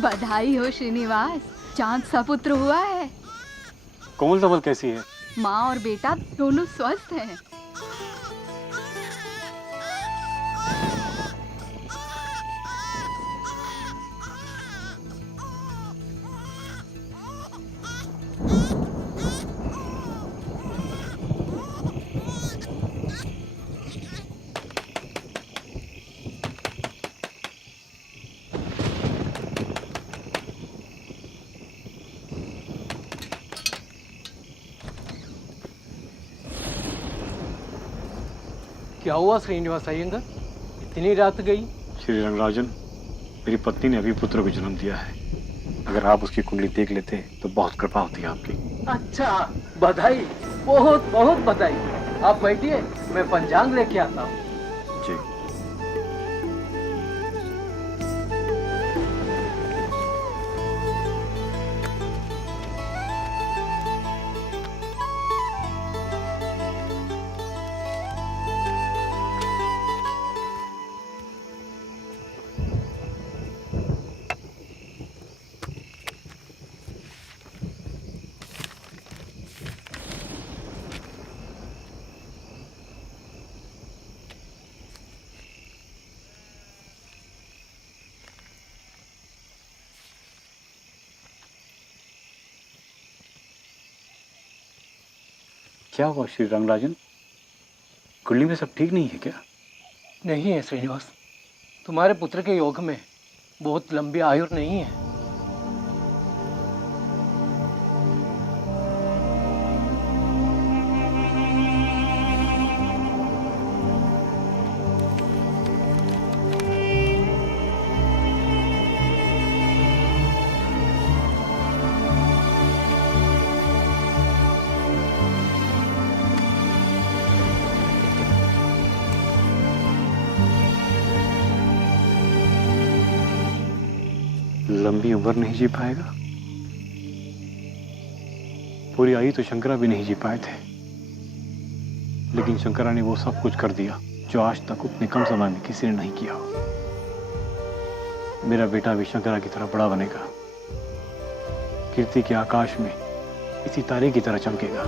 बधाई हो श्रीनिवास, चांद सपुत्र हुआ है। कोमल धवल कैसी है? माँ और बेटा दोनों स्वस्थ हैं। क्या हुआ श्रीनिवास अय्यंगार, इतनी रात गई? श्री रंगराजन, मेरी पत्नी ने अभी पुत्र को जन्म दिया है। अगर आप उसकी कुंडली देख लेते तो बहुत कृपा होती है आपकी। अच्छा, बधाई, बहुत बहुत बधाई। आप बैठिए, मैं पंचांग लेके आता हूँ। जी। क्या हुआ श्री रंगराजन? कुंडली में सब ठीक नहीं है क्या? नहीं है श्रीनिवास, तुम्हारे पुत्र के योग में बहुत लंबी आयु नहीं है। लंबी उम्र नहीं जी पाएगा? पूरी आयु तो शंकरा भी नहीं जी पाए थे, लेकिन शंकरा ने वो सब कुछ कर दिया जो आज तक उतने कम समय में किसी ने नहीं किया हो। मेरा बेटा भी शंकरा की तरह बड़ा बनेगा, कीर्ति के आकाश में इसी तारे की तरह चमकेगा।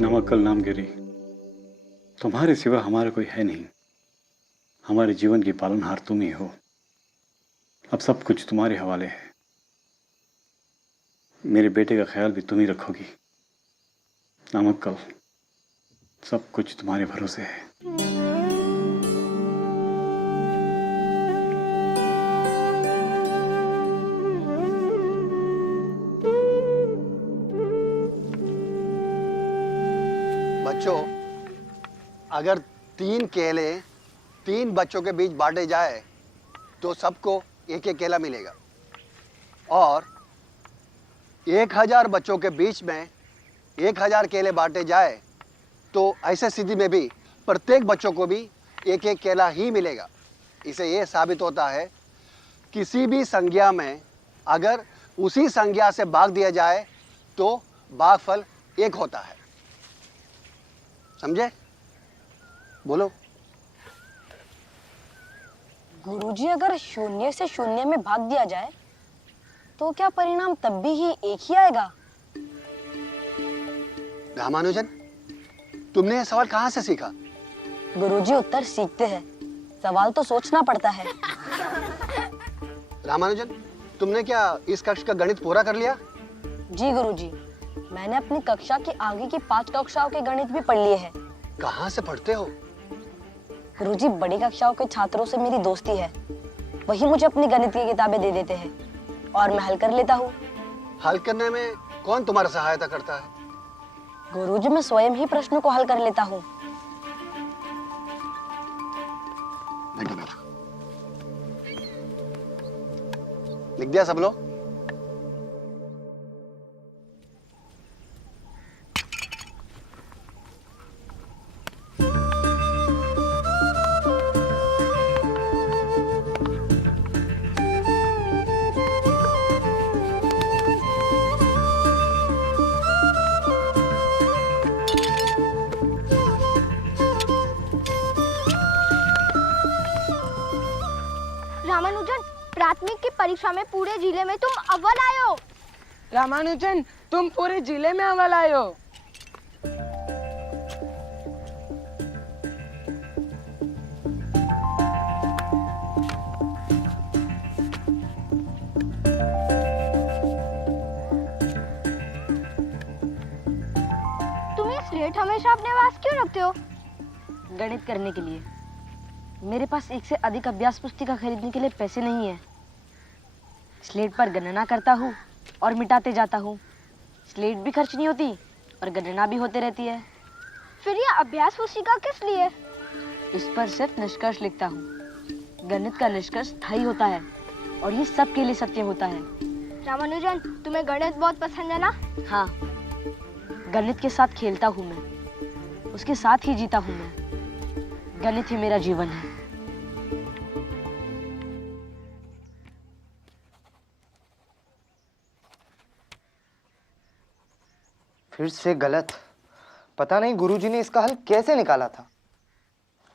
नमक कल नाम गिरी, तुम्हारे सिवा हमारा कोई है नहीं। हमारे जीवन की पालनहार तुम ही हो। अब सब कुछ तुम्हारे हवाले है। मेरे बेटे का ख्याल भी तुम ही रखोगी। नमक कल, सब कुछ तुम्हारे भरोसे है। बच्चों, अगर 3 केले 3 बच्चों के बीच बांटे जाए तो सबको एक एक केला मिलेगा, और 1000 बच्चों के बीच में 1000 केले बांटे जाए तो ऐसे स्थिति में भी प्रत्येक बच्चों को भी एक एक केला ही मिलेगा। इसे ये साबित होता है किसी भी संज्ञा में अगर उसी संज्ञा से भाग दिया जाए तो भागफल एक होता है। समझे? बोलो। गुरुजी, अगर 0 से 0 में भाग दिया जाए तो क्या परिणाम तब भी ही एक ही आएगा? रामानुजन, तुमने यह सवाल कहाँ से सीखा? गुरुजी, उत्तर सीखते हैं, सवाल तो सोचना पड़ता है। रामानुजन, तुमने क्या इस कक्षा का गणित पूरा कर लिया? जी गुरुजी, मैंने अपनी कक्षा की आगे की 5 कक्षाओं के गणित भी पढ़ लिए हैं। कहाँ से पढ़ते हो? गुरुजी, बड़ी कक्षाओं के छात्रों से मेरी दोस्ती है, वही मुझे अपनी गणित की किताबें दे देते हैं। और मैं हल कर लेता हूँ। हल करने में कौन तुम्हारा सहायता करता है? गुरुजी, मैं स्वयं ही प्रश्नों को हल कर लेता हूँ। बैठो बैठो। लिख दिया सब लोग? रामानुजन, प्राथमिक की परीक्षा में पूरे जिले में तुम अव्वल आए हो। रामानुजन, तुम पूरे जिले में अव्वल आए हो। तुम ये स्लेट हमेशा अपने पास क्यों रखते हो? गणित करने के लिए। मेरे पास एक से अधिक अभ्यास पुस्तिका खरीदने के लिए पैसे नहीं है। स्लेट पर गणना करता हूँ और मिटाते जाता हूँ। स्लेट भी खर्च नहीं होती और गणना भी होते रहती है। फिर ये अभ्यास पुस्तिका किस लिए? इस पर सिर्फ निष्कर्ष लिखता हूँ। गणित का निष्कर्ष स्थायी होता है और ये सबके लिए सत्य होता है। रामानुजन, तुम्हें गणित बहुत पसंद है ना? हाँ, गणित के साथ खेलता हूँ मैं, उसके साथ ही जीता हूँ मैं। गणित ही मेरा जीवन है। फिर से गलत। पता नहीं गुरुजी ने इसका हल कैसे निकाला था।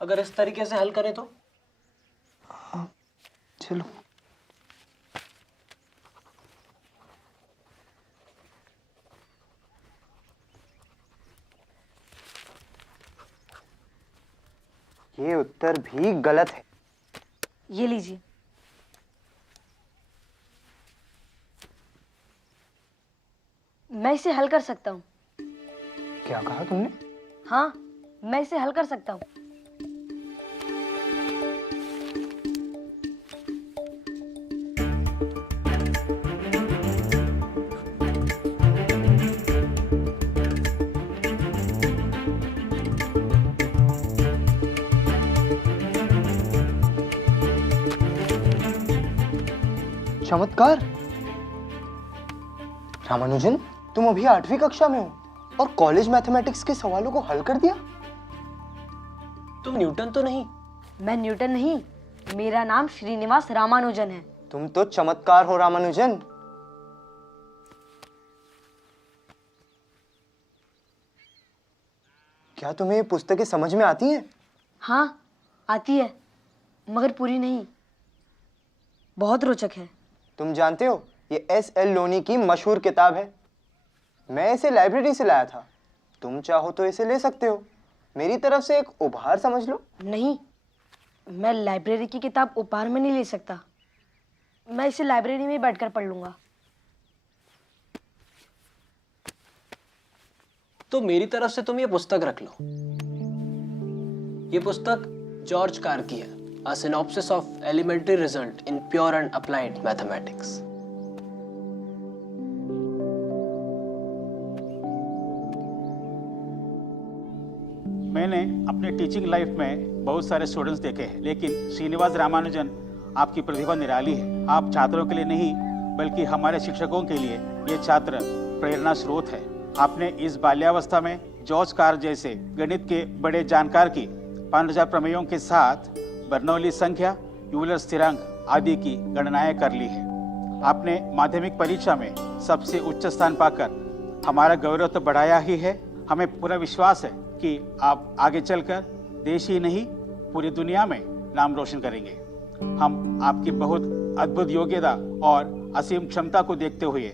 अगर इस तरीके से हल करें तो? चलो। ये उत्तर भी गलत है। ये लीजिए। मैं इसे हल कर सकता हूँ। क्या कहा तुमने? हाँ, मैं इसे हल कर सकता हूँ। चमत्कार। रामानुजन, तुम अभी 8वीं कक्षा में हो और कॉलेज मैथमेटिक्स के सवालों को हल कर दिया। तुम न्यूटन तो नहीं? मैं न्यूटन नहीं, मेरा नाम श्रीनिवास रामानुजन है। तुम तो चमत्कार हो रामानुजन। क्या तुम्हें ये पुस्तकें समझ में आती हैं? हाँ, आती है, मगर पूरी नहीं। बहुत रोचक है। तुम जानते हो, ये S.L. लोनी की मशहूर किताब है। मैं इसे लाइब्रेरी से लाया था। तुम चाहो तो इसे ले सकते हो। मेरी तरफ से एक उपहार समझ लो। नहीं, मैं लाइब्रेरी की किताब उपहार में नहीं ले सकता। मैं इसे लाइब्रेरी में बैठकर पढ़ लूंगा। तो मेरी तरफ से तुम ये पुस्तक रख लो। ये पुस्तक जॉर्ज कार की है, A Synopsis of Elementary Result in Pure and Applied Mathematics। मैंने अपने टीचिंग लाइफ में बहुत सारे स्टूडेंट्स देखे हैं, लेकिन श्रीनिवास रामानुजन आपकी प्रतिभा निराली है। आप छात्रों के लिए नहीं बल्कि हमारे शिक्षकों के लिए ये छात्र प्रेरणा स्रोत है। आपने इस बाल्यावस्था में जॉर्ज कार जैसे गणित के बड़े जानकार की 5000 प्रमेयों के साथ बर्नौली संख्या, यूलर स्थिरांक आदि की गणनाएं कर ली है। आपने माध्यमिक परीक्षा में सबसे उच्च स्थान पाकर हमारा गौरव तो बढ़ाया ही है। हमें पूरा विश्वास है कि आप आगे चलकर देश ही नहीं पूरी दुनिया में नाम रोशन करेंगे। हम आपकी बहुत अद्भुत योग्यता और असीम क्षमता को देखते हुए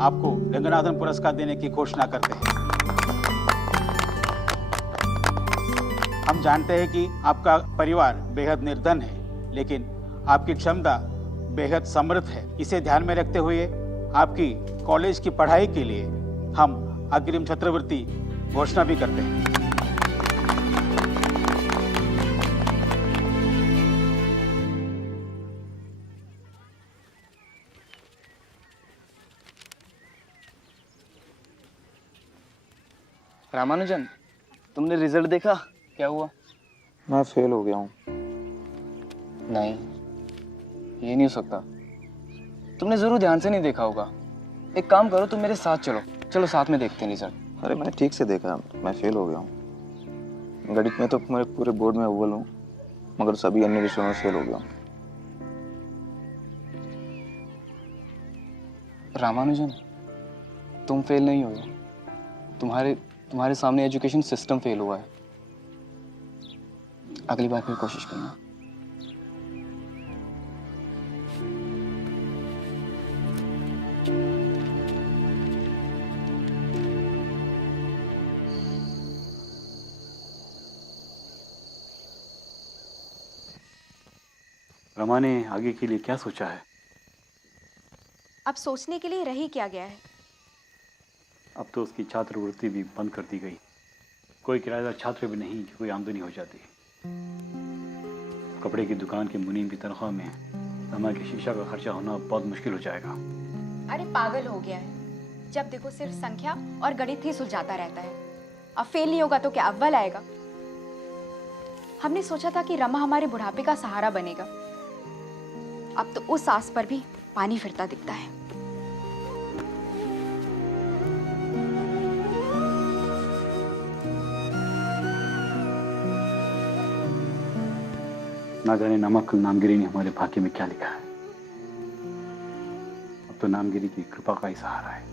आपको रंगनाथन पुरस्कार देने की घोषणा करते हैं। हम जानते हैं कि आपका परिवार बेहद निर्धन है, लेकिन आपकी क्षमता बेहद समृद्ध है। इसे ध्यान में रखते हुए आपकी कॉलेज की पढ़ाई के लिए हम अग्रिम छात्रवृत्ति घोषणा भी करते हैं। रामानुजन, तुमने रिजल्ट देखा? क्या हुआ? मैं फेल हो गया हूँ। नहीं, ये नहीं हो सकता। तुमने जरूर ध्यान से नहीं देखा होगा। एक काम करो, तुम मेरे साथ चलो। चलो साथ में देखते हैं रिजल्ट। अरे मैंने ठीक से देखा, मैं फेल हो गया हूँ। गणित में तो मेरे पूरे बोर्ड में अव्वल हूँ, मगर सभी अन्य विषयों में फेल हो गया हूँ। रामानुजन, तुम फेल नहीं हो, तुम्हारे सामने एजुकेशन सिस्टम फेल हुआ है। अगली बार फिर कोशिश करना। रमा ने आगे के लिए क्या सोचा है? अब सोचने के लिए रह ही क्या गया है। अब तो उसकी छात्रवृत्ति भी बंद कर दी गई। कोई किराएदार छात्र भी नहीं कि कोई आमदनी हो जाती। कपड़े की दुकान के मुनीम की तनख्वाह में रमा की शीशा का खर्चा होना बहुत मुश्किल हो जाएगा। अरे पागल हो गया है, जब देखो सिर्फ संख्या और गणित ही सुलझाता रहता है। अब फेल नहीं होगा तो क्या अव्वल आएगा? हमने सोचा था कि रमा हमारे बुढ़ापे का सहारा बनेगा। अब तो उस आस पर भी पानी फिरता दिखता है। ना जाने नमक नामगिरी ने हमारे भाग्य में क्या लिखा है। अब तो नामगिरी की कृपा का ही सहारा है।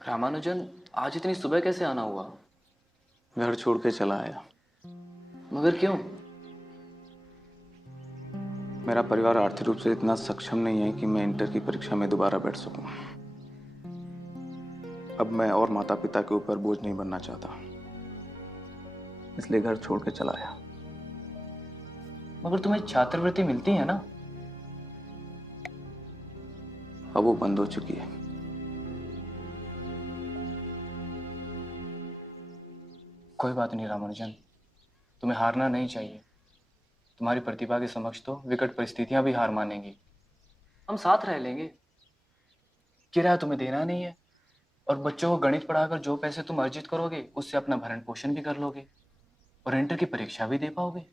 रामानुजन, आज इतनी सुबह कैसे आना हुआ? घर छोड़ के चला आया। मगर क्यों? मेरा परिवार आर्थिक रूप से इतना सक्षम नहीं है कि मैं इंटर की परीक्षा में दोबारा बैठ सकूं। अब मैं और माता पिता के ऊपर बोझ नहीं बनना चाहता, इसलिए घर छोड़ के चला आया। मगर तुम्हें छात्रवृत्ति मिलती है ना? अब वो बंद हो चुकी है। कोई बात नहीं रामानुजन, तुम्हें हारना नहीं चाहिए। तुम्हारी प्रतिभा के समक्ष तो विकट परिस्थितियां भी हार मानेंगी। हम साथ रह लेंगे। किराया तुम्हें देना नहीं है, और बच्चों को गणित पढ़ाकर जो पैसे तुम अर्जित करोगे उससे अपना भरण पोषण भी कर लोगे और इंटर की परीक्षा भी दे पाओगे।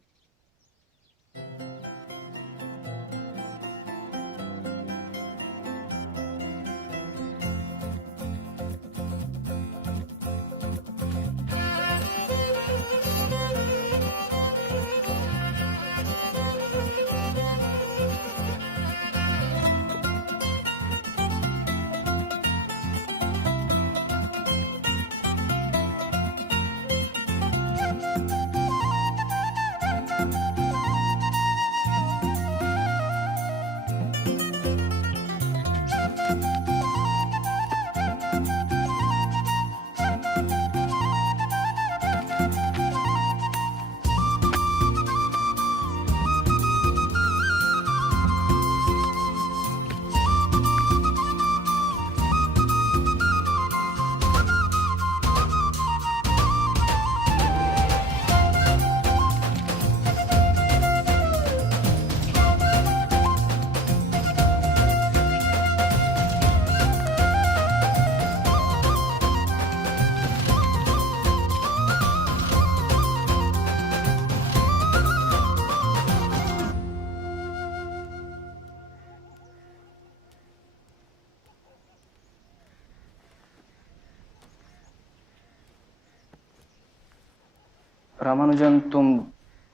रामानुजन, तुम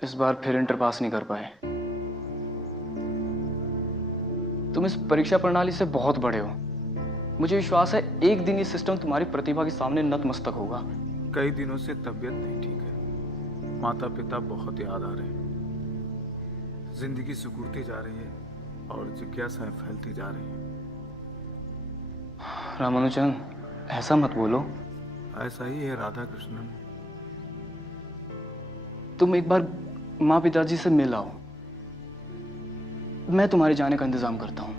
इस बार फिर इंटर पास नहीं कर पाए। तुम इस परीक्षा प्रणाली से बहुत बड़े हो। मुझे विश्वास है एक दिन ये सिस्टम तुम्हारी प्रतिभा के सामने नतमस्तक होगा। कई दिनों से तबीयत नहीं ठीक है। माता पिता बहुत याद आ रहे हैं। जिंदगी सिकुड़ती जा रही है और जिज्ञासाएं फैलती जा रही हैं। रामानुजन, ऐसा मत बोलो। ऐसा ही है राधा कृष्णन। तुम एक बार माँ पिताजी से मिल आओ, मैं तुम्हारे जाने का इंतजाम करता हूँ।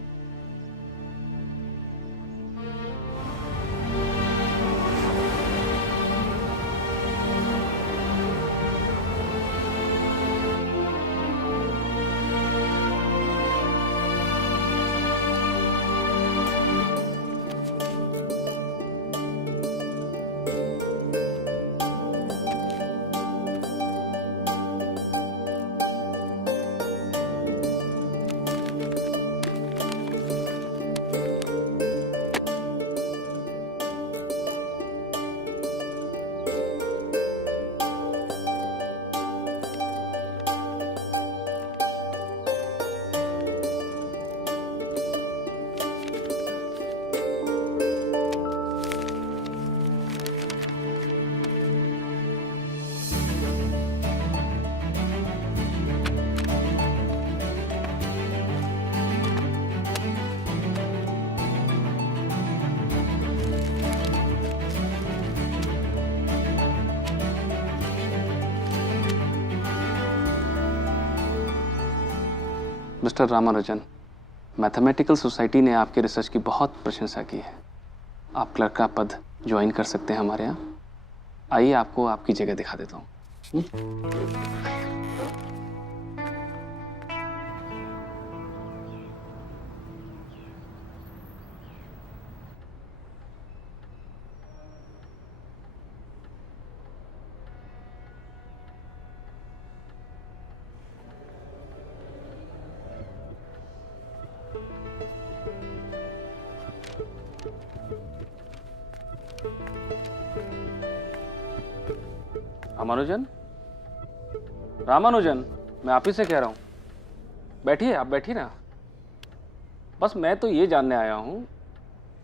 मिस्टर रामानुजन, मैथमेटिकल सोसाइटी ने आपके रिसर्च की बहुत प्रशंसा की है। आप क्लर्क का पद ज्वाइन कर सकते हैं हमारे यहाँ। आइए आपको आपकी जगह दिखा देता हूँ। रामानुजन, रामानुजन, मैं आप ही से कह रहा हूँ, बैठिए, आप बैठिए ना। बस मैं तो ये जानने आया हूँ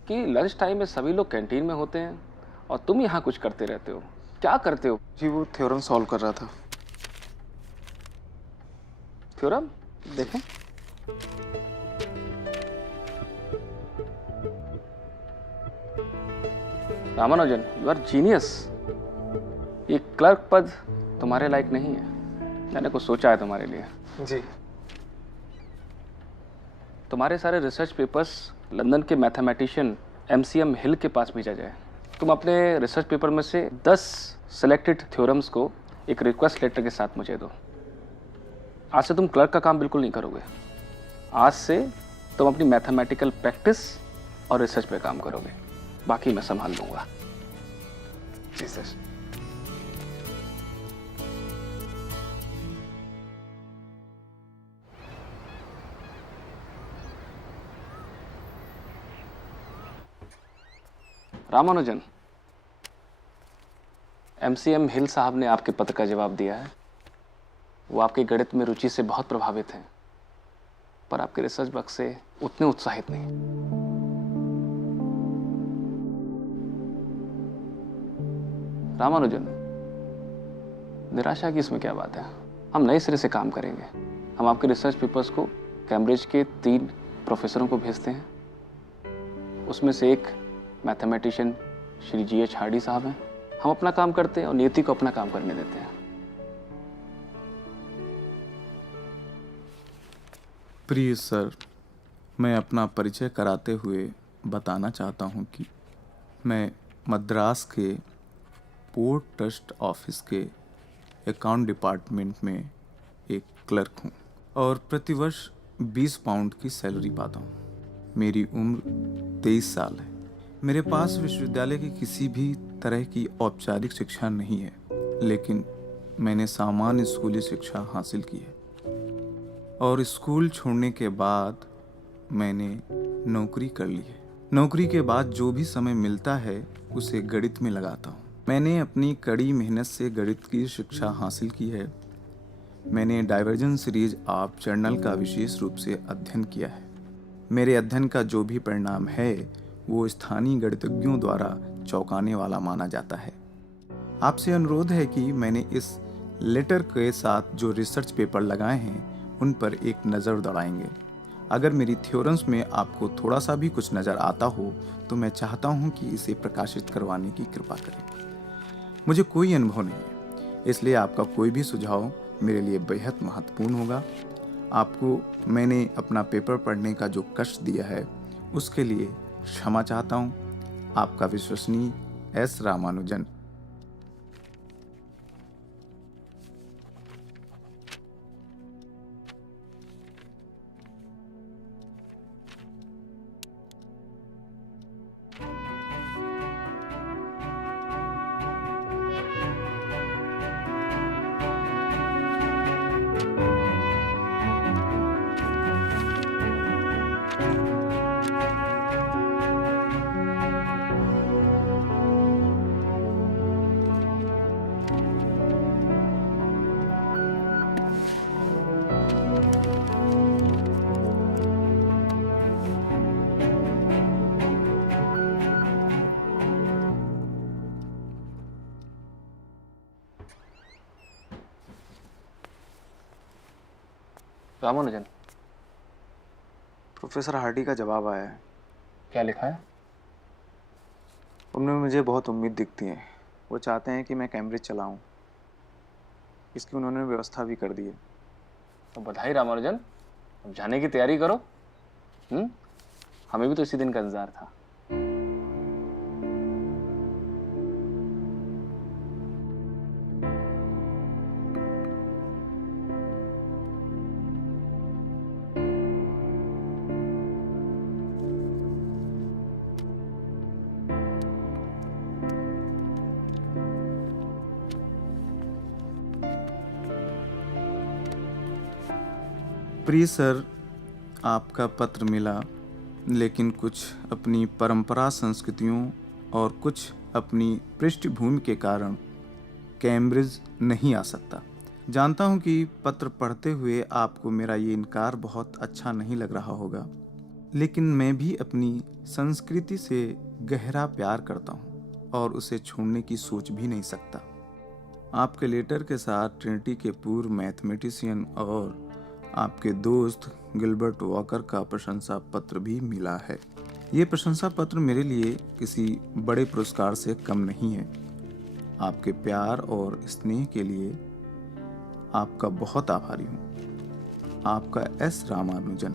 कि लंच टाइम में सभी लोग कैंटीन में होते हैं और तुम यहाँ कुछ करते रहते हो। क्या करते हो? जी वो थ्योरम सॉल्व कर रहा था। थ्योरम देखें। Ramanujan, you are genius. ये क्लर्क पद तुम्हारे लायक नहीं है। मैंने कुछ सोचा है तुम्हारे लिए। जी। तुम्हारे सारे रिसर्च पेपर्स लंदन के मैथमेटिशियन MCM हिल के पास भेजा जाए। तुम अपने रिसर्च पेपर में से 10 सिलेक्टेड थ्योरम्स को एक रिक्वेस्ट लेटर के साथ मुझे दो। आज से तुम क्लर्क का काम बिल्कुल नहीं करोगे। आज से तुम अपनी मैथमेटिकल प्रैक्टिस और रिसर्च पे काम करोगे। बाकी मैं संभाल लूंगा। जी सर। रामानुजन, MCM हिल साहब ने आपके पत्र का जवाब दिया है। वो आपके गणित में रुचि से बहुत प्रभावित हैं, पर आपके रिसर्च वर्क से उतने उत्साहित नहीं। रामानुजन, निराशा की इसमें क्या बात है? हम नए सिरे से काम करेंगे। हम आपके रिसर्च पेपर्स को कैम्ब्रिज के 3 प्रोफेसरों को भेजते हैं। उसमें से एक मैथमेटिशियन श्री GH हार्डी साहब हैं। हम अपना काम करते हैं और नियति को अपना काम करने देते हैं। प्रिय सर, मैं अपना परिचय कराते हुए बताना चाहता हूं कि मैं मद्रास के पोर्ट ट्रस्ट ऑफिस के अकाउंट डिपार्टमेंट में एक क्लर्क हूं और प्रतिवर्ष 20 पाउंड की सैलरी पाता हूं। मेरी उम्र 23 साल है। मेरे पास विश्वविद्यालय की किसी भी तरह की औपचारिक शिक्षा नहीं है, लेकिन मैंने सामान्य स्कूली शिक्षा हासिल की है और स्कूल छोड़ने के बाद मैंने नौकरी कर ली है। नौकरी के बाद जो भी समय मिलता है उसे गणित में लगाता हूँ। मैंने अपनी कड़ी मेहनत से गणित की शिक्षा हासिल की है। मैंने डाइवर्जेंस सीरीज ऑफ जर्नल का विशेष रूप से अध्ययन किया है। मेरे अध्ययन का जो भी परिणाम है वो स्थानीय गणितज्ञों द्वारा चौंकाने वाला माना जाता है। आपसे अनुरोध है कि मैंने इस लेटर के साथ जो रिसर्च पेपर लगाए हैं उन पर एक नज़र दौड़ाएंगे अगर मेरी थ्योरम्स में आपको थोड़ा सा भी कुछ नज़र आता हो तो मैं चाहता हूँ कि इसे प्रकाशित करवाने की कृपा करें। मुझे कोई अनुभव नहीं है, इसलिए आपका कोई भी सुझाव मेरे लिए बेहद महत्वपूर्ण होगा। आपको मैंने अपना पेपर पढ़ने का जो कष्ट दिया है उसके लिए क्षमा चाहता हूँ। आपका विश्वसनीय S Ramanujan. Ramanujan, professor Hardy का जवाब आया है। क्या लिखा है? उनमें मुझे बहुत उम्मीद दिखती है। वो चाहते हैं कि मैं कैम्ब्रिज चलाऊं। इसकी उन्होंने व्यवस्था भी कर दी है। तो बधाई रामानुजन, अब जाने की तैयारी करो। हमें भी तो इसी दिन का इंतजार था। प्रिय सर, आपका पत्र मिला, लेकिन कुछ अपनी परंपरा संस्कृतियों और कुछ अपनी पृष्ठभूमि के कारण कैम्ब्रिज नहीं आ सकता। जानता हूं कि पत्र पढ़ते हुए आपको मेरा ये इनकार बहुत अच्छा नहीं लग रहा होगा, लेकिन मैं भी अपनी संस्कृति से गहरा प्यार करता हूं और उसे छोड़ने की सोच भी नहीं सकता। आपके लेटर के साथ ट्रिनिटी के पूर्व मैथमेटिशियन और आपके दोस्त गिलबर्ट वॉकर का प्रशंसा पत्र भी मिला है। ये प्रशंसा पत्र मेरे लिए किसी बड़े पुरस्कार से कम नहीं है। आपके प्यार और स्नेह के लिए आपका बहुत आभारी हूँ। आपका एस रामानुजन।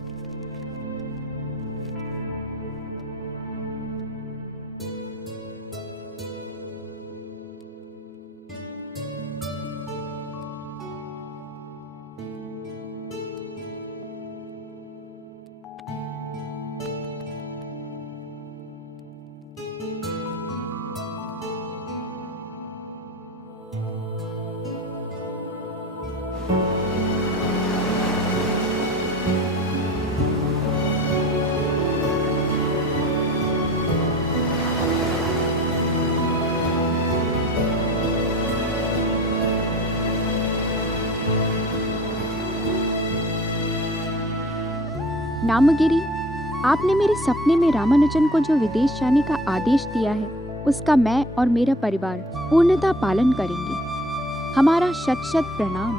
नामगिरी, आपने मेरे सपने में रामानुजन को जो विदेश जाने का आदेश दिया है उसका मैं और मेरा परिवार पूर्णतः पालन करेंगे। हमारा शत शत प्रणाम।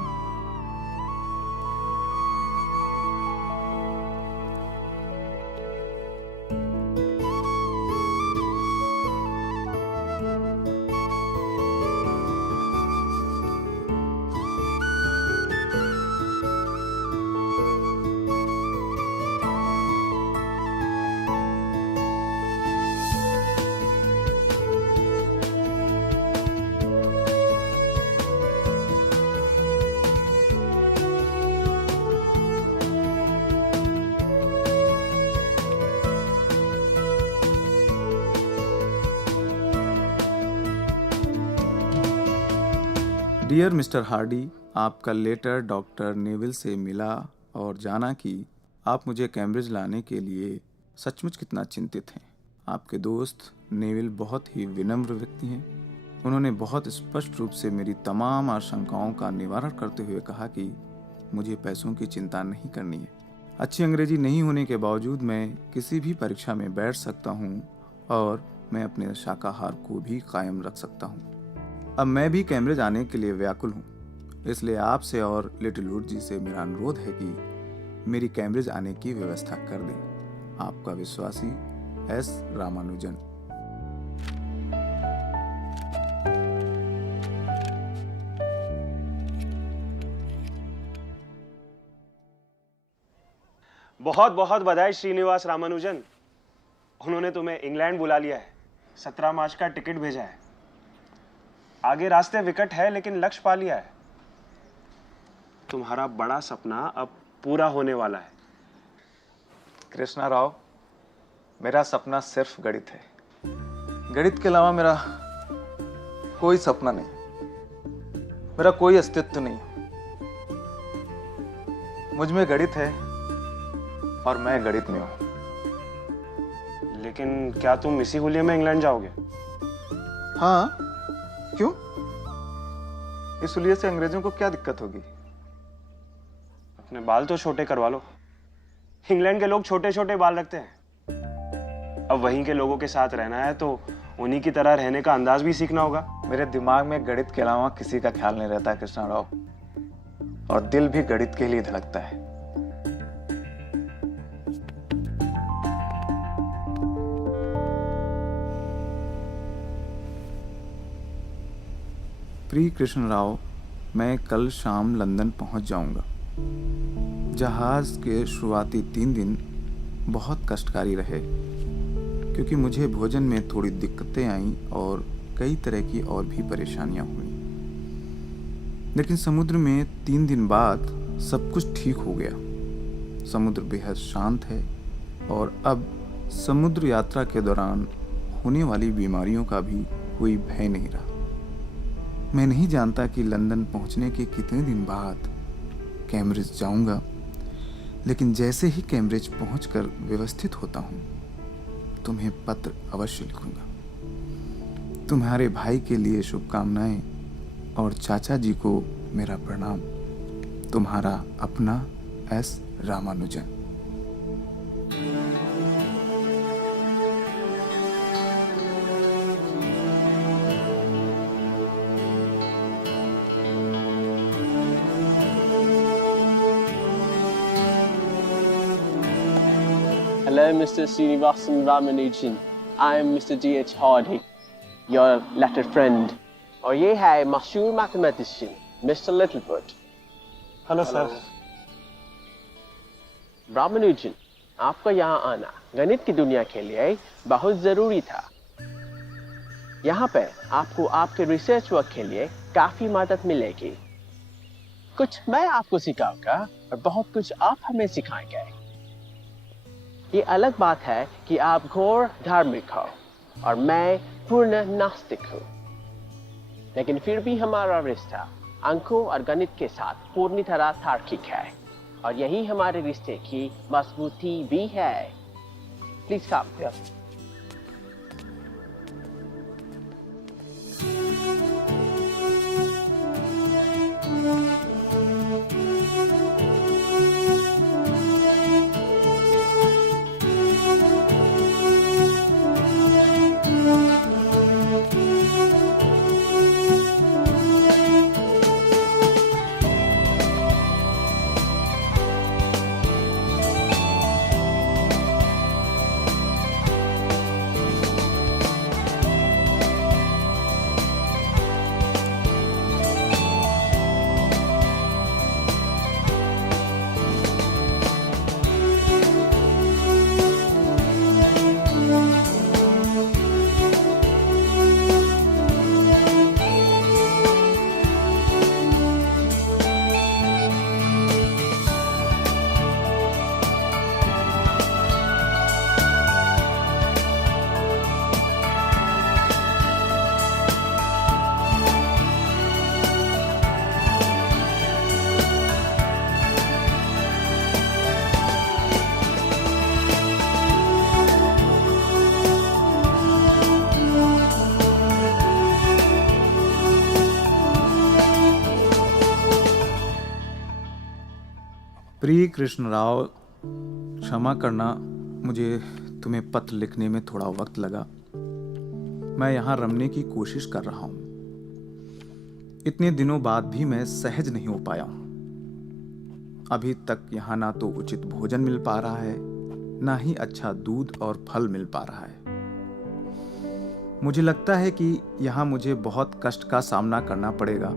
डियर मिस्टर हार्डी, आपका लेटर डॉक्टर नेविल से मिला और जाना कि आप मुझे कैम्ब्रिज लाने के लिए सचमुच कितना चिंतित हैं। आपके दोस्त नेविल बहुत ही विनम्र व्यक्ति हैं। उन्होंने बहुत स्पष्ट रूप से मेरी तमाम आशंकाओं का निवारण करते हुए कहा कि मुझे पैसों की चिंता नहीं करनी है। अच्छी अंग्रेजी नहीं होने के बावजूद मैं किसी भी परीक्षा में बैठ सकता हूँ और मैं अपने शाकाहार को भी कायम रख सकता हूँ। अब मैं भी कैम्ब्रिज आने के लिए व्याकुल हूँ, इसलिए आपसे और लिटिल वुड जी से मेरा अनुरोध है कि मेरी कैम्ब्रिज आने की व्यवस्था कर दें। आपका विश्वासी एस रामानुजन। बहुत बहुत बधाई श्रीनिवास रामानुजन। उन्होंने तुम्हें इंग्लैंड बुला लिया है। 17 मार्च का टिकट भेजा है। आगे रास्ते विकट है लेकिन लक्ष्य पा लिया है। तुम्हारा बड़ा सपना अब पूरा होने वाला है। कृष्णा राव, मेरा सपना सिर्फ गणित है। गणित के अलावा मेरा कोई सपना नहीं, मेरा कोई अस्तित्व नहीं। मुझ में गणित है और मैं गणित में हूं। लेकिन क्या तुम इसी हुलिये में इंग्लैंड जाओगे? हाँ, क्यों? इस हुलिये से अंग्रेजों को क्या दिक्कत होगी? अपने बाल तो छोटे करवा लो। इंग्लैंड के लोग छोटे छोटे बाल रखते हैं। अब वहीं के लोगों के साथ रहना है तो उन्हीं की तरह रहने का अंदाज भी सीखना होगा। मेरे दिमाग में गणित के अलावा किसी का ख्याल नहीं रहता कृष्णा राव, और दिल भी गणित के लिए धड़कता है। प्रिय कृष्ण राव, मैं कल शाम लंदन पहुंच जाऊंगा। जहाज के शुरुआती 3 दिन बहुत कष्टकारी रहे क्योंकि मुझे भोजन में थोड़ी दिक्कतें आईं और कई तरह की और भी परेशानियां हुई। लेकिन समुद्र में 3 दिन बाद सब कुछ ठीक हो गया। समुद्र बेहद शांत है और अब समुद्र यात्रा के दौरान होने वाली बीमारियों का भी कोई भय नहीं रहा। मैं नहीं जानता कि लंदन पहुंचने के कितने दिन बाद कैम्ब्रिज जाऊंगा, लेकिन जैसे ही कैम्ब्रिज पहुंचकर व्यवस्थित होता हूं, तुम्हें पत्र अवश्य लिखूंगा। तुम्हारे भाई के लिए शुभकामनाएं और चाचा जी को मेरा प्रणाम। तुम्हारा अपना S Ramanujan. Hello, Mr. Srinivasan Ramanujan. I am Mr. D.H. Hardy, your letter friend. और ये है मशहूर mathematician mister Littlewood. Hello sir. Ramanujan, आपका यहाँ आना गणित की दुनिया के लिए बहुत जरूरी था। यहाँ पे आपको आपके रिसर्च वर्क के लिए काफी मदद मिलेगी। कुछ मैं आपको सिखाऊंगा और बहुत कुछ आप हमें सिखाएंगे। ये अलग बात है कि आप घोर धार्मिक हो और मैं पूर्ण नास्तिक हूँ, लेकिन फिर भी हमारा रिश्ता अंकों और गणित के साथ पूरी तरह तार्किक है और यही हमारे रिश्ते की मजबूती भी है। Please come. प्रिय कृष्ण राव, क्षमा करना, मुझे तुम्हें पत्र लिखने में थोड़ा वक्त लगा। मैं यहाँ रमने की कोशिश कर रहा हूँ। इतने दिनों बाद भी मैं सहज नहीं हो पाया हूँ। अभी तक यहाँ ना तो उचित भोजन मिल पा रहा है, ना ही अच्छा दूध और फल मिल पा रहा है। मुझे लगता है कि यहाँ मुझे बहुत कष्ट का सामना करना पड़ेगा।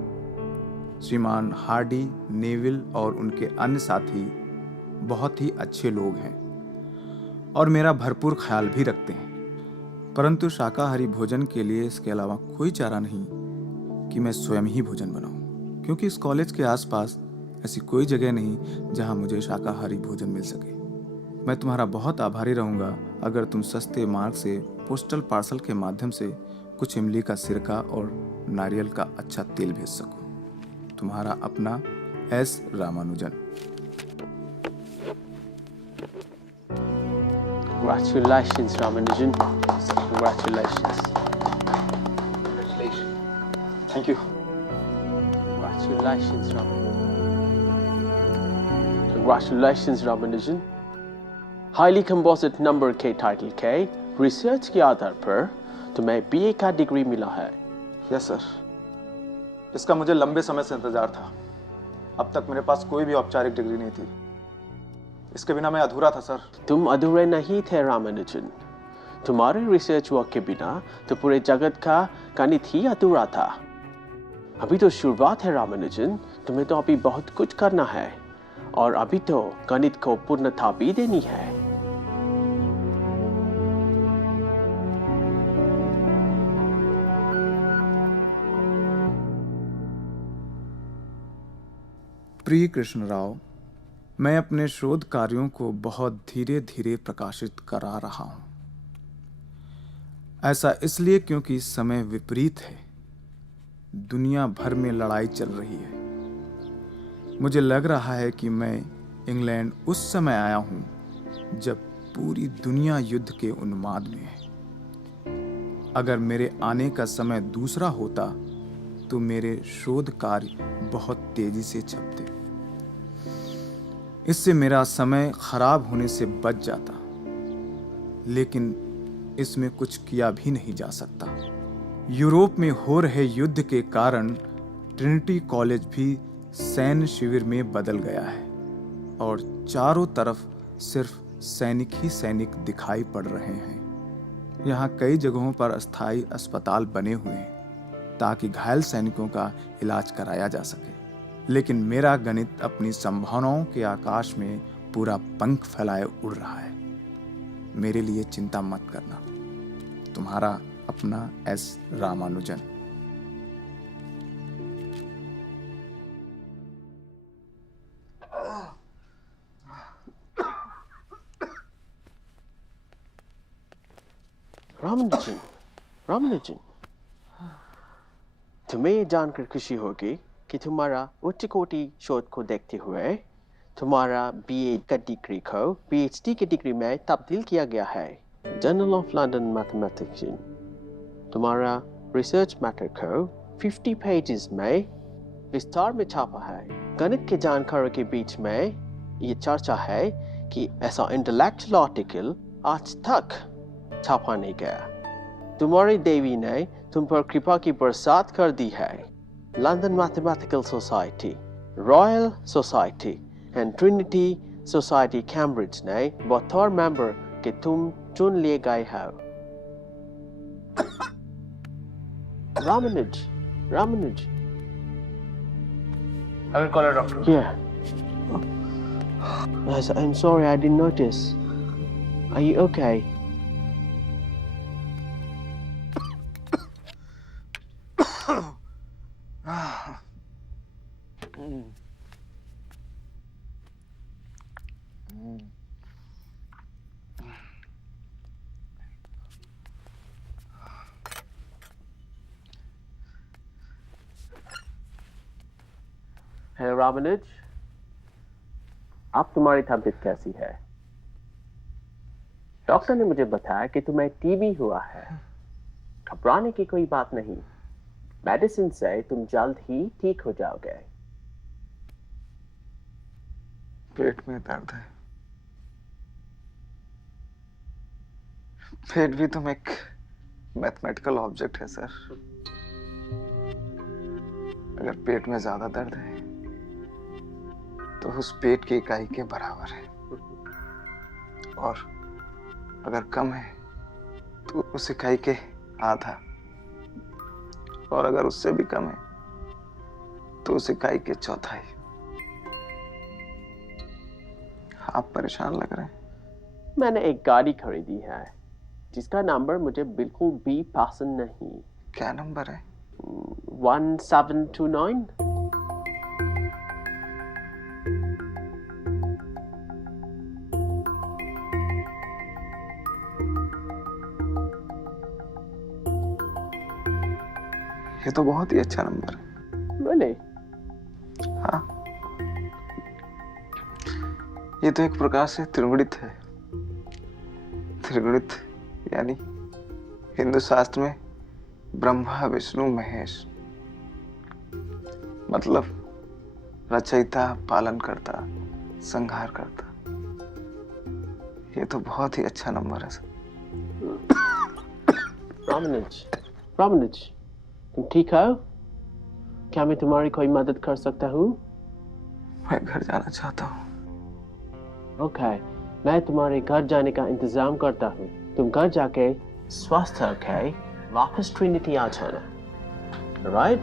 श्रीमान हार्डी, नेविल और उनके अन्य साथी बहुत ही अच्छे लोग हैं और मेरा भरपूर ख्याल भी रखते हैं, परंतु शाकाहारी भोजन के लिए इसके अलावा कोई चारा नहीं कि मैं स्वयं ही भोजन बनाऊं, क्योंकि इस कॉलेज के आसपास ऐसी कोई जगह नहीं जहां मुझे शाकाहारी भोजन मिल सके। मैं तुम्हारा बहुत आभारी रहूंगा अगर तुम सस्ते मार्ग से पोस्टल पार्सल के माध्यम से कुछ इमली का सिरका और नारियल का अच्छा तेल भेज सको। तुम्हारा अपना S Ramanujan. Congratulations, Ramanujan. Congratulations. Thank you. Congratulations, Congratulations, Ramanujan. Highly composite number K title K, research के आधार पर तुम्हें BA का डिग्री मिला है। यस सर, इसका मुझे लंबे समय से इंतजार था। अब तक मेरे पास कोई भी औपचारिक डिग्री नहीं थी, इसके बिना मैं अधूरा था सर। तुम अधूरे नहीं थे रामानुजन, तुम्हारे रिसर्च वर्क के बिना तो पूरे जगत का गणित ही अधूरा था। अभी तो शुरुआत है रामानुजन, तुम्हें तो अभी बहुत कुछ करना है और अभी तो गणित को पूर्णता भी देनी है। प्रिय कृष्ण राव, मैं अपने शोध कार्यों को बहुत धीरे धीरे प्रकाशित करा रहा हूं। ऐसा इसलिए क्योंकि समय विपरीत है, दुनिया भर में लड़ाई चल रही है। मुझे लग रहा है कि मैं इंग्लैंड उस समय आया हूं जब पूरी दुनिया युद्ध के उन्माद में है। अगर मेरे आने का समय दूसरा होता तो मेरे शोध कार्य बहुत तेजी से छपते, इससे मेरा समय खराब होने से बच जाता, लेकिन इसमें कुछ किया भी नहीं जा सकता। यूरोप में हो रहे युद्ध के कारण ट्रिनिटी कॉलेज भी सैन्य शिविर में बदल गया है और चारों तरफ सिर्फ सैनिक ही सैनिक दिखाई पड़ रहे हैं। यहाँ कई जगहों पर अस्थायी अस्पताल बने हुए हैं ताकि घायल सैनिकों का इलाज कराया जा सके, लेकिन मेरा गणित अपनी संभावनाओं के आकाश में पूरा पंख फैलाए उड़ रहा है। मेरे लिए चिंता मत करना। तुम्हारा अपना एस रामानुजन। रामानुजन, रामानुजन, तुम्हें ये जानकर खुशी होगी कि तुम्हारा उच्च कोटि शोध को देखते हुए तुम्हारा BA का डिग्री को PhD की डिग्री में तब्दील किया गया है। जर्नल ऑफ लंदन मैथमेटिक्स तुम्हारा रिसर्च मैटर को 50 पेजेस में विस्तार में छापा है। गणित के जानकारों के बीच में ये चर्चा है कि ऐसा इंटेलेक्चुअल आर्टिकल आज तक छापा नहीं गया। तुम्हारी देवी ने तुम पर कृपा की बरसात कर दी है। London mathematical society, royal society and Trinity society Cambridge ने बतौर मेंबर के तुम चुन लिए गए हो। Ramanuj, Ramanuj. I will call a doctor. Yeah. Yes, I'm sorry, I didn't notice. Are you okay? Hello Ramanuj, अब तुम्हारी तबीयत कैसी है? डॉक्टर ने मुझे बताया कि तुम्हें टीबी हुआ है। घबराने की कोई बात नहीं, मेडिसिन से तुम जल्द ही ठीक हो जाओगे। पेट में दर्द है। पेट भी तो एक मैथमेटिकल ऑब्जेक्ट है सर। अगर पेट में ज्यादा दर्द है तो उस पेट की इकाई के बराबर है, और अगर कम है तो उस इकाई के आधा, और अगर उससे भी कम है तो उस इकाई के चौथाई। आप परेशान लग रहे हैं। मैंने एक गाड़ी खरीदी है जिसका नंबर मुझे बिल्कुल भी पसंद नहीं। क्या नंबर है? 1729। ये तो बहुत ही अच्छा नंबर है। Really? हाँ, ये तो एक प्रकार से त्रिगुणित है। त्रिगुणित यानी हिंदू शास्त्र में ब्रह्मा विष्णु महेश, मतलब रचयिता, पालन करता, संहार करता। ये तो बहुत ही अच्छा नंबर है सर। रामानुज, तुम ठीक हो? क्या मैं तुम्हारी कोई मदद कर सकता हूँ? मैं घर जाना चाहता हूँ। ओके, मैं तुम्हारे घर जाने का इंतजाम करता हूँ। तुम घर जाके स्वस्थ होके वापस ट्रिनिटी आ जाना, राइट?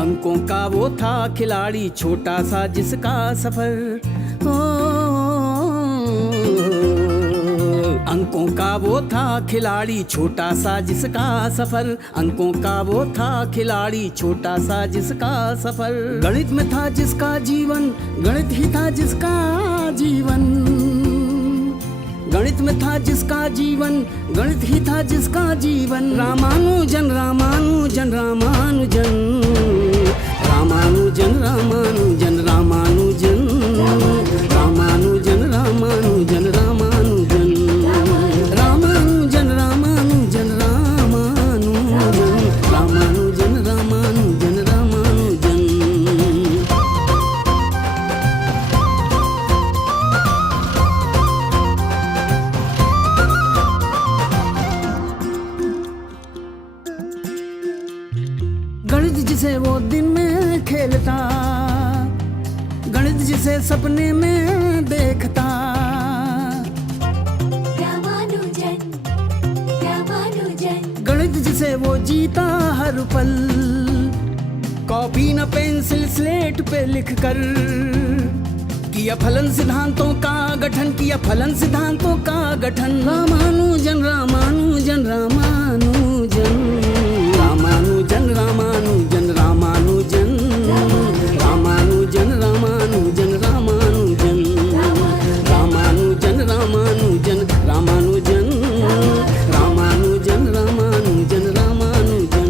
अंकों का वो था खिलाड़ी छोटा सा जिसका सफर, अंकों का वो था खिलाड़ी छोटा सा जिसका सफर, अंकों का वो था खिलाड़ी छोटा सा जिसका सफर। गणित में था जिसका जीवन, गणित ही था जिसका जीवन, गणित में था जिसका जीवन, गणित ही था जिसका जीवन। रामानुजन रामानुजन रामानुजन रामानुजन रामानुजन रामानुजन रामानुजन रामानुजन रामानुजन रामानुजन रामानुजन रामानुजन रामानुजन रामानुजन रामानुजन। गणित जिसे वो दिन में खेलता, गणित जिसे सपने में देखता, रामानुजन रामानुजन। गणित जिसे वो जीता हर पल, कॉपी न पेंसिल स्लेट पे लिख कर किया फलन सिद्धांतों का गठन, किया फलन सिद्धांतों का गठन। रामानुजन रामानुजन रामानुजन रामानुजन रामानुजन रामानुजन रामानुजन रामानुजन रामानुजन रामानुजन रामानुजन रामानुजन रामानुजन रामानुजन रामानुजन।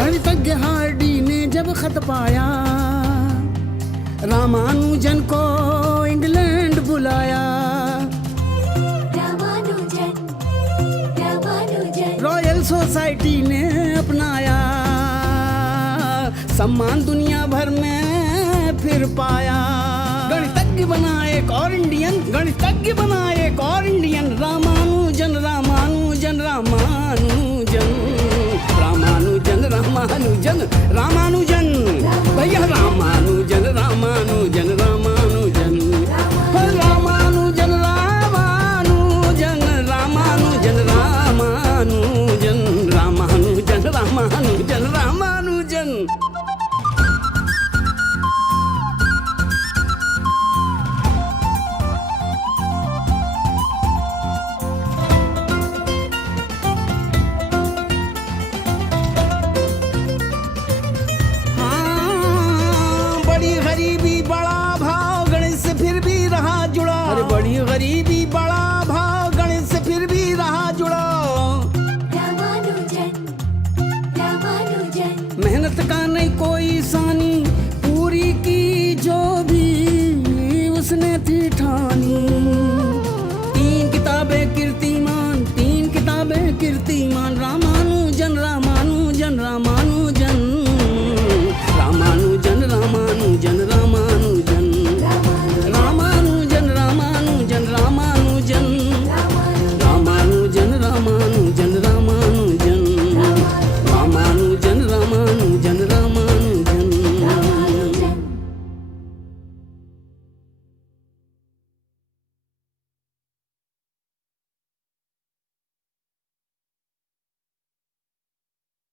गणितज्ञ हार्डी ने जब खत पाया, रामानुजन को इंग्लैंड बुलाया। रामानुजन रामानुजन रॉयल सोसाइटी ने अपनाया, सम्मान दुनिया भर में फिर पाया। गणितज्ञ बना एक और इंडियन, गणितज्ञ बना एक और इंडियन। रामानुजन रामानुजन रामानुजन रामानुजन रामानुजन रामानुजन भैया रामानुजन रामानुजन रामानुजन रामानुजन रामानुजन रामानुजन रामानुजन रामानुजन रामानुजन रामानुजन। बड़ी गरीबी बड़ा भाव, गणित से फिर भी रहा जुड़ा। अरे बड़ी गरीबी